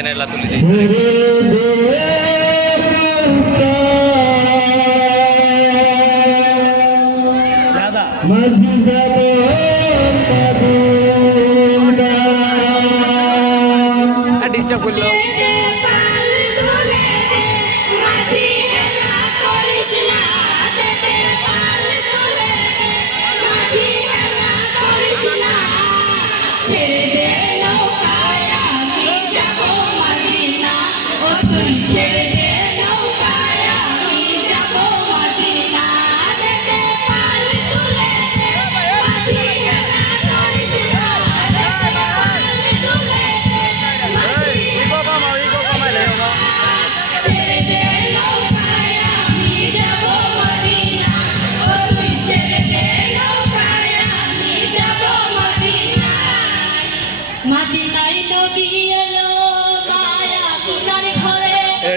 দেন এলা তুলি দিই দাদা ডিস্টার্ব করলো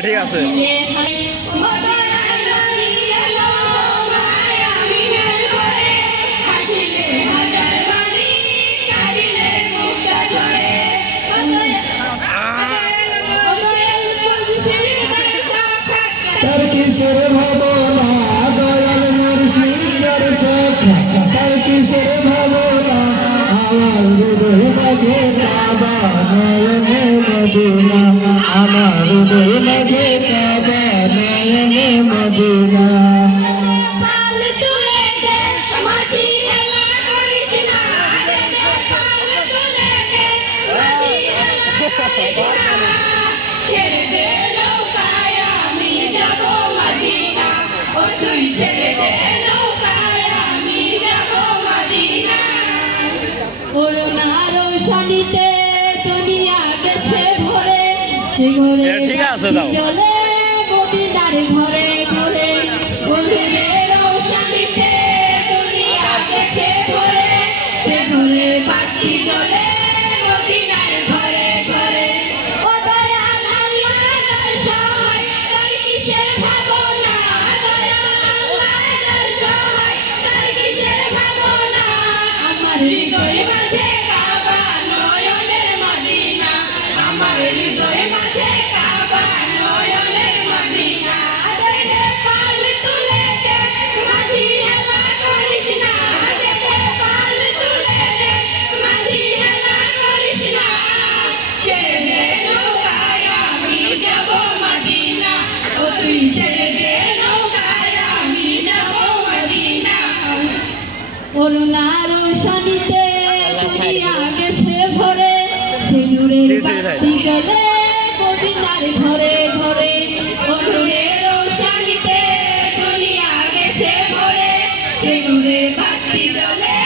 ঠিক আছে কিশোর ভাবনা দয়াল মুর্শিদের সখা তার কিশোর ভাবনা আমার হৃদয় মাঝে কাবা নয়নে মদিনা আমার হৃদয় মাঝে কাবা নয়নে মদিনা ছেড়ে দে নৌকায় আমি যাব মদিনা ও তুই ছেড়ে দে নৌকায় আমি যাব মদিনা করুণার রোশনীতে দুনিয়া গেছে ভরে সে ঘরে ঠিক আছে দাও চলে মদিনার ঘরে ঘরে করুণার রোশনীতে দুনিয়া গেছে ভরে সে ঘরে বাতি জ্বলে মদিনার ঘরে ঘরে ও দয়াল আল্লাহ দর্শয় তার কিসের ভাবনা দয়াল আল্লাহ দর্শয় তার কিসের ভাবনা আমার হৃদয় মাঝে কাবা নয়নের মদিনা আমার হৃদয় মাঝে কাবা নয়নের মদিনা দে পাল তুলে দে মাঝি হেলা করিস না দে পাল তুলে দে মাঝি হেলা করিস না ছেড়ে দে নৌকায় আমি যাব মদিনা ও তুই ছেড়ে দে নৌকায় আমি যাব মদিনা করুণার রোশনীতে দুনিয়া গেছে ভরে সিঁদুরের বাতি জ্বলে মদিনার ঘরে ঘরে করুণের রোশনীতে দুনিয়া গেছে ভরে সিঁদুরের বাতি জ্বলে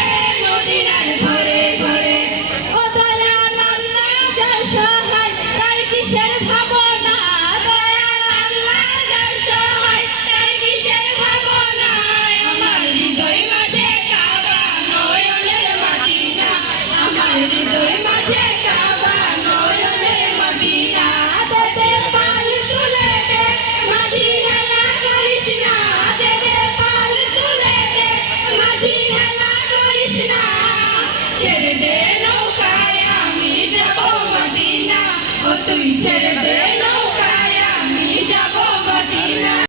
মদিনার ঘরে ঘরে ও দয়াল আল্লাহ যার সহায় তার কিসের ভাবনা দয়াল আল্লাহ যার সহায় তার কিসের ভাবনা আমার হৃদয় মাঝে কাবা নয়নের মদিনা আমার হৃদয় মাঝে কাবা নয়নের মদিনা দে পাল তুলে দে মাঝি হেলা করিস না দে পাল তুলে দে মাঝি হেলা করিস না ছেড়ে দে নৌকায় আমি যাব মদিনা ও তুই ছেড়ে দে